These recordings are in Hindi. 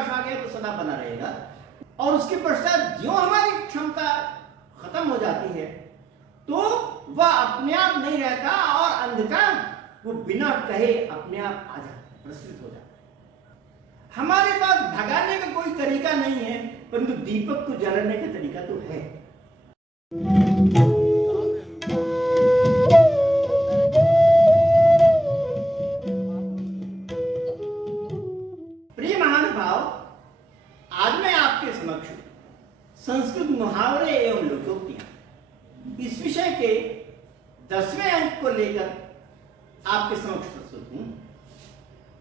प्रकाश आ गया तो सदा बना रहेगा, और उसके पश्चात जो हमारी क्षमता खत्म हो जाती है तो वह अपने आप नहीं रहता, और अंधकार वो बिना कहे अपने आप आ जाता है, प्रसरित हो जाता है। हमारे पास भगाने का कोई तरीका नहीं है, परंतु दीपक को जलाने का तरीका तो है। प्रिय महानुभाव, आज मैं आपके समक्ष संस्कृत मुहावरे एवं लोकोक्तियां इस विषय के 10वें अंक को लेकर आपके समक्ष प्रस्तुत हूं।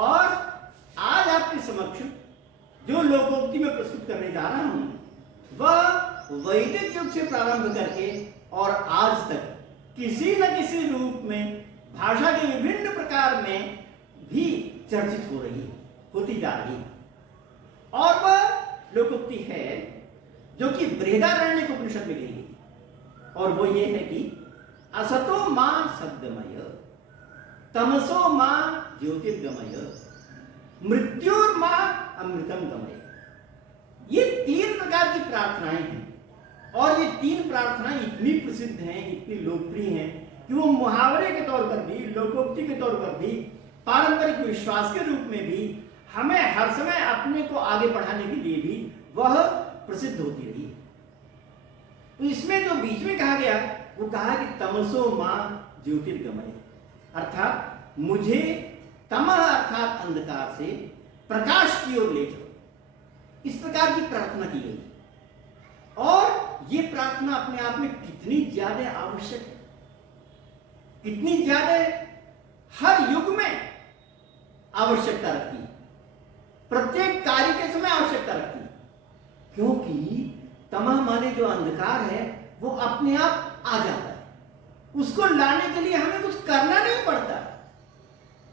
और आज आपके समक्ष जो लोकोक्ति में प्रस्तुत करने जा रहा हूं वह वैदिक युग से प्रारंभ करके और आज तक किसी न किसी रूप में भाषा के विभिन्न प्रकार में भी चर्चित हो रही है, होती जा रही है। और वह लोकोक्ति है जो कि बृहदारण्यक उपनिषद में गई है, और वो ये है कि असतो मां सद्गमय, तमसो मां ज्योतिर्गमय, मृत्युर्मां अमृतम गमय। ये 3 प्रकार की प्रार्थनाएं हैं, और ये 3 प्रार्थनाएं इतनी प्रसिद्ध हैं, इतनी लोकप्रिय हैं कि वो मुहावरे के तौर पर भी, लोकोक्ति के तौर पर भी, पारंपरिक विश्वास के रूप में भी हमें हर समय अपने को आगे बढ़ाने के लिए भी वह प्रसिद्ध होती रही। तो इसमें जो बीच में कहा गया वो कहा कि तमसो मां ज्योतिर्गमय, अर्थात मुझे तमः अर्थात अंधकार से प्रकाश की ओर ले जाओ, इस प्रकार की प्रार्थना की गई। और ये प्रार्थना अपने आप में कितनी ज्यादा आवश्यक है, कितनी ज्यादा हर युग में आवश्यकता रखती है, प्रत्येक कार्य के समय आवश्यकता रखती है, क्योंकि तमह माने जो अंधकार है वो अपने आप आ जाता है, उसको लाने के लिए हमें कुछ करना नहीं पड़ता,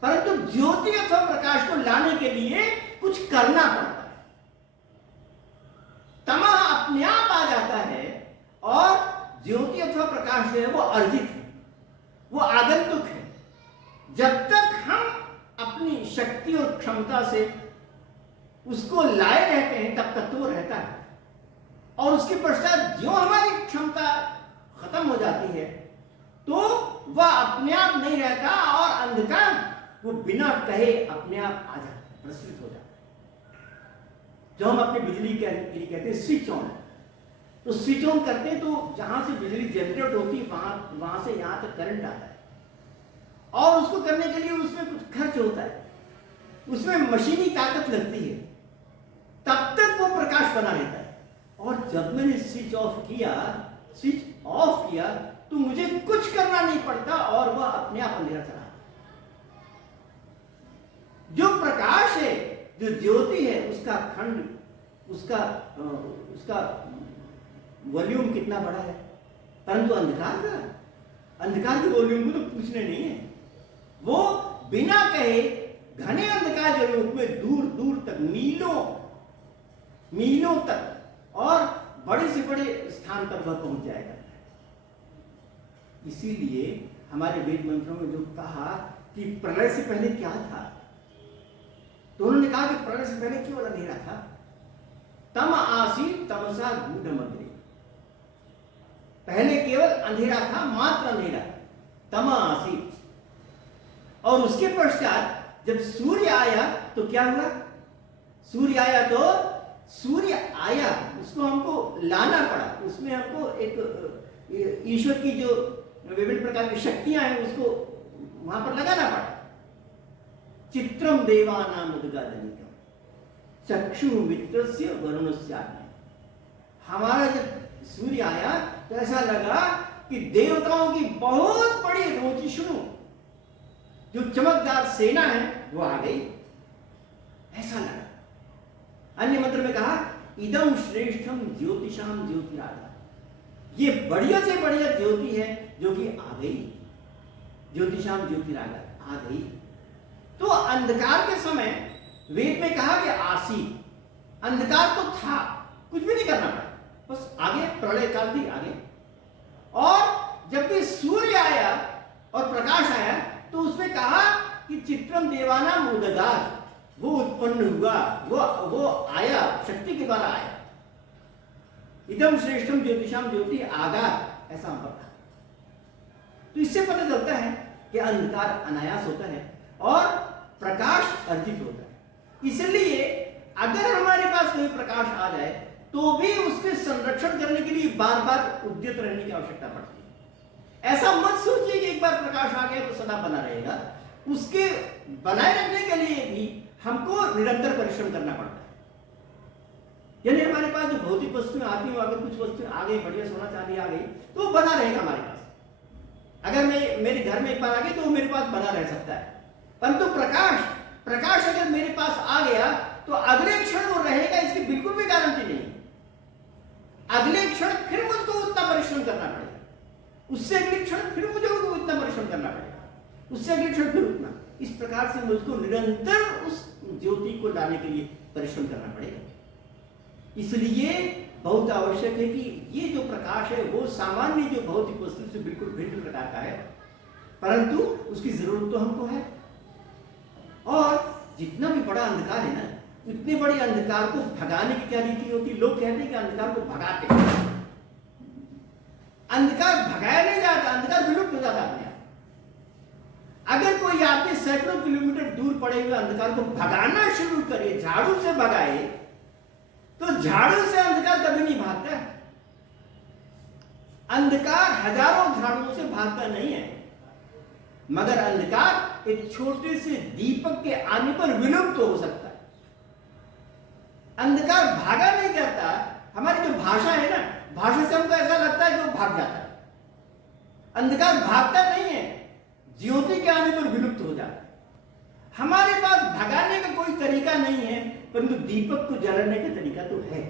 परंतु ज्योति अथवा प्रकाश को लाने के लिए कुछ करना पड़ता है। तमह अपने आप आ जाता है और ज्योति अथवा प्रकाश जो है वो अर्जित है, वो आगंतुक है। जब तक हम अपनी शक्ति और क्षमता से उसको लाए रहते हैं तब तक तो वो रहता है, और उसके पश्चात जो हमारी क्षमता खत्म हो जाती है तो वह अपने आप नहीं रहता, और अंधकार वो बिना कहे अपने आप आ जाता है, प्रसरित हो जाता है। जो हम अपनी बिजली के लिए कहते हैं स्विच ऑन, तो स्विच ऑन करते हैं तो जहां से बिजली जनरेट होती है वहां से यहां तक करंट आता है, और उसको करने के लिए उसमें कुछ खर्च होता है, उसमें मशीनी ताकत लगती है, तब तक वो प्रकाश बना रहता है। और जब मैंने स्विच ऑफ किया तो मुझे कुछ करना नहीं पड़ता, और वह अपने आप अंधेरा चला। जो प्रकाश है, जो ज्योति है, उसका खंड, उसका वॉल्यूम कितना बड़ा है, परंतु अंधकार के वॉल्यूम को तो पूछने नहीं है। वो बिना कहे घने अंधकार के रूप में दूर दूर तक, मीलों तक और बड़े से बड़े स्थान पर वह पहुंच जाएगा। इसीलिए हमारे वेद मंत्रों में जो कहा कि प्रलय से पहले क्या था, तो उन्होंने कहा कि प्रलय से पहले केवल अंधेरा था। तम आसीत तमसा गूढ़मग्रे, पहले केवल अंधेरा था, मात्र अंधेरा, तम आसीत। और उसके पश्चात जब सूर्य आया तो क्या हुआ? सूर्य आया, उसको हमको लाना पड़ा, उसमें हमको एक ईश्वर की जो विभिन्न प्रकार की शक्तियां हैं उसको वहां पर लगाना पड़ा। चित्रम देवानाम उद्गादनिकम चक्षु मित्रस्य वरुणस्य। हमारा जब सूर्य आया तो ऐसा लगा कि देवताओं की बहुत बड़ी रोचिष्णु जो चमकदार सेना है वो आ गई, ऐसा लगा। अन्य मंत्र में कहा इदम श्रेष्ठम ज्योतिषाम ज्योतिरागा, ये बढ़िया से बढ़िया ज्योति है जो कि आ गई, ज्योतिषाम ज्योतिरागा आ गई। तो अंधकार के समय वेद में कहा कि आसी, अंधकार तो था, कुछ भी नहीं करना पड़ा, बस आगे प्रलय काल भी आगे। और जब भी सूर्य आया और प्रकाश आया तो उसमें कहा कि चित्रम देवानाम उदगार, वो उत्पन्न हुआ, वो आया, शक्ति के द्वारा आया। इदम श्रेष्ठम ज्योतिषाम ज्योति आगार, ऐसा हम पढ़ा। तो इससे पता चलता है कि अंधकार अनायास होता है और प्रकाश अर्जित होता है। इसलिए अगर हमारे पास कोई प्रकाश आ जाए तो भी उसके संरक्षण करने के लिए बार बार उद्यत रहने की आवश्यकता पड़ती है। ऐसा मत सोचिए कि एक बार प्रकाश आ गया तो सदा बना रहेगा। उसके बनाए रखने के लिए भी हमको निरंतर परिश्रम करना पड़ता है। यानी हमारे पास जो भौतिक वस्तुएं आती हैं, अगर कुछ वस्तुएं आ गई, बढ़िया सोना चांदी आ गई, तो वो बना रहेगा हमारे पास। अगर मेरे घर में एक बार आ गई तो वो मेरे पास बना रह सकता है। परंतु प्रकाश अगर मेरे पास आ गया तो अगले क्षण वो रहेगा, इसकी बिल्कुल भी गारंटी नहीं। अगले क्षण फिर मुझको उतना परिश्रम करना पड़ेगा, उससे अगले क्षण फिर मुझे उतना परिश्रम करना पड़ेगा, उससे अगले क्षण फिर उतना। इस प्रकार से मुझको निरंतर उस ज्योति को लाने के लिए परिश्रम करना पड़ेगा। इसलिए बहुत आवश्यक है कि ये जो प्रकाश है वो सामान्य जो भौतिक वस्तु से बिल्कुल भिन्न प्रकार का है, परंतु उसकी जरूरत तो हमको है। और जितना भी बड़ा अंधकार है ना, इतने बड़े अंधकार को भगाने की क्या रीति होती है? लोग कहते हैं कि अंधकार को भगाते हैं। अंधकार भगाया नहीं जाता, अंधकार विलुप्त हो जाता अपने आप। अगर कोई आदमी सैकड़ों किलोमीटर दूर पड़े हुए अंधकार को भगाना शुरू करे, झाड़ू से भगाए, तो झाड़ू से अंधकार कभी नहीं भागता है। अंधकार हजारों झाड़ुओं से भागता नहीं है, मगर अंधकार एक छोटे से दीपक के आने पर विलुप्त हो सकता है। अंधकार भागा नहीं करता। हमारी जो भाषा है ना, भाषा से हमको ऐसा लगता है कि वो भाग जाता है। अंधकार भागता नहीं है, ज्योति के आने पर विलुप्त हो जाता है। हमारे पास भगाने का कोई तरीका नहीं है, परंतु दीपक को जलाने का तरीका तो है।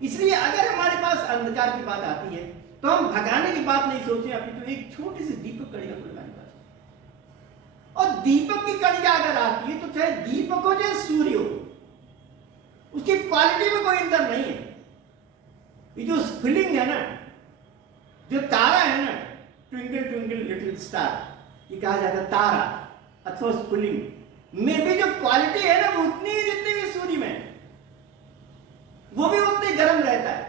इसलिए अगर हमारे पास अंधकार की बात आती है तो हम भगाने की बात नहीं सोचें, अभी तो एक छोटी सी दीपक कड़िका को लगाने की बात। और दीपक की कड़िका अगर आती है तो चाहे दीपक हो चाहे सूर्य हो, उसकी क्वालिटी में कोई अंतर नहीं है। ये जो स्फुलिंग है ना, जो तारा है ना, ट्विंकल ट्विंकल लिटिल स्टार, ये कहा जाता है तारा अथवा स्फुलिंग में भी जो क्वालिटी है ना, वो उतनी ही जितनी भी सूर्य में, वो भी उतनी गर्म रहता है।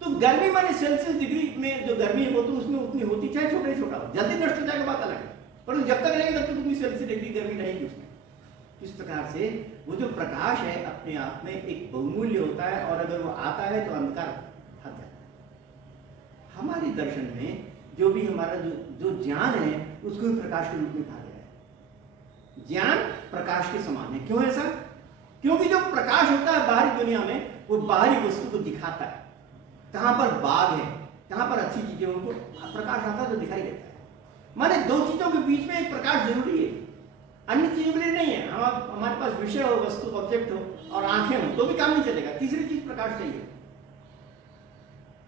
तो गर्मी माने सेल्सियस डिग्री में जो गर्मी है वो तो उसमें उतनी होती, चाहे छोटा छोटा हो, जल्दी नष्ट हो जाएगा बात अलग है, परंतु जब तक रहेगी तब तक उतनी सेल्सियस डिग्री गर्मी रहेगी उसमें। इस प्रकार से वो जो प्रकाश है अपने आप में एक बहुमूल्य होता है, और अगर वो आता है तो अंधकार भाग जाता है। हमारे दर्शन में जो भी हमारा जो ज्ञान है उसको भी प्रकाश के रूप में कहा गया है। ज्ञान प्रकाश के समान है। क्यों ऐसा? क्योंकि जो प्रकाश होता है बाहरी दुनिया में, वो बाहरी वस्तु को दिखाता है। कहां पर बाग है, कहां पर अच्छी चीजें, उनको प्रकाश आता है तो दिखाई देता है। माने दो चीजों के बीच में एक प्रकाश जरूरी है, अन्य चीजों के लिए नहीं है। हमारे पास विषय हो, वस्तु ऑब्जेक्ट हो और आंखें हो तो भी काम नहीं चलेगा, तीसरी चीज प्रकाश चाहिए।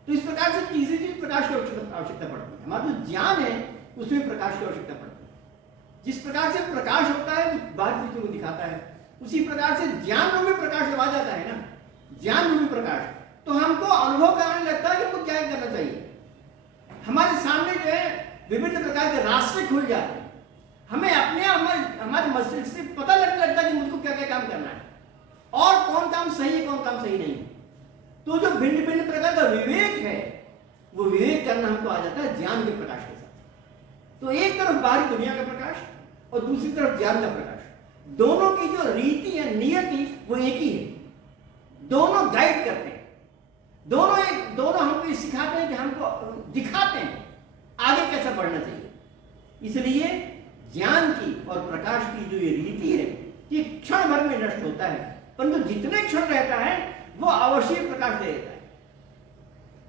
तो इस प्रकार से तीसरी चीज प्रकाश की आवश्यकता पड़ती है। हमारा जो ज्ञान है उसमें प्रकाश की आवश्यकता पड़ती है। जिस प्रकार से प्रकाश होता है वो बाहरी चीजों को दिखाता है, उसी प्रकार से ज्ञान रूपी प्रकाश जब आ जाता है ना, ज्ञान रूपी प्रकाश, तो हमको अनुभव कराने लगता है कि हमको क्या करना चाहिए। हमारे सामने जो है विभिन्न प्रकार के रास्ते खुल जाते हैं। हमें अपने हमारे मस्तिष्क से पता लगने लगता है कि मुझको क्या क्या काम करना है और कौन काम सही है, कौन काम सही नहीं है। तो जो भिन्न भिन्न प्रकार का विवेक है, वो विवेक करना हमको आ जाता है ज्ञान के प्रकाश के साथ। तो एक तरफ बाहरी दुनिया का प्रकाश और दूसरी तरफ ज्ञान का प्रकाश, दोनों की जो रीति है, नियति, वो एक ही है। दोनों गाइड करते हैं, दोनों हमको ये सिखाते हैं कि हमको दिखाते हैं आगे कैसा बढ़ना चाहिए। इसलिए ज्ञान की और प्रकाश की जो ये रीति है, ये क्षण भर में नष्ट होता है, परंतु जितने क्षण रहता है वो अवश्य प्रकाश दे देता है।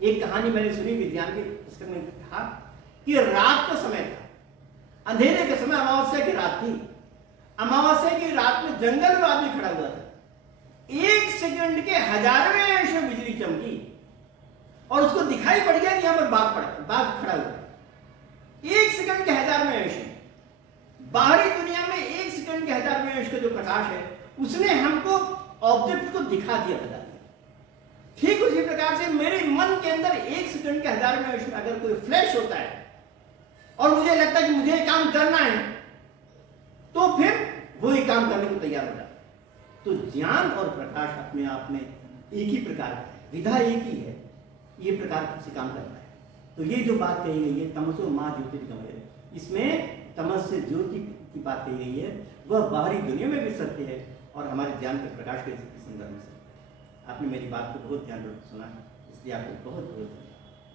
एक कहानी मैंने सुनी विज्ञान के पुस्तक में था कि रात का समय था, अंधेरे के समय, अमावस्या की रात थी। अमावस्या की रात में जंगल में आदमी खड़ा हुआ था। 1 सेकंड के 1000वें अंश में बिजली चमकी और उसको दिखाई पड़ गया कि यहां पर बाघ खड़ा हुआ है। 1 सेकंड के 1000वें अंश में, बाहरी दुनिया में 1 सेकंड के 1000वें अंश का जो प्रकाश है, उसने हमको ऑब्जेक्ट को दिखा दिया, बता दिया। ठीक उसी प्रकार से मेरे मन के अंदर 1 सेकंड के 1000वें अंश में अगर कोई फ्लैश होता है और मुझे लगता है कि मुझे काम करना है, तो फिर वो ही काम करने को तैयार हो जाता है। तो ज्ञान और प्रकाश अपने आप में एक ही प्रकार का है, विधा एक ही है, ये प्रकार से काम करता है। तो ये जो बात कही गई है तमसो माँ ज्योतिर्गमय, इसमें तमस से ज्योति की बात कही गई है, वह बाहरी दुनिया में भी सत्य है और हमारे ज्ञान के प्रकाश के संदर्भ में सत्य है। आपने मेरी बात को बहुत ध्यान से सुना, इसलिए आपको बहुत बहुत